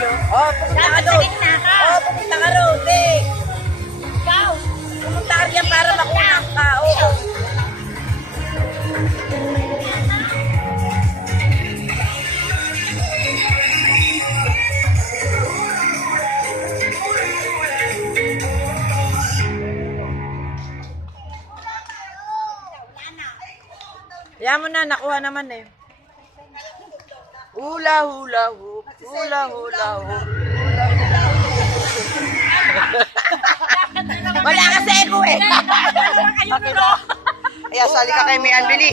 Oh, pumunta ka doon. Oh, pumunta ka doon. Ikaw, pumunta ka riyan para makunang ka. Oo. Kaya mo na, nakuha naman eh. Hula hula hoop, hula hula hoop, hula hula hoop. Wala kasi ego eh. Okay na. Ayan, sali ka kay Mian Bili.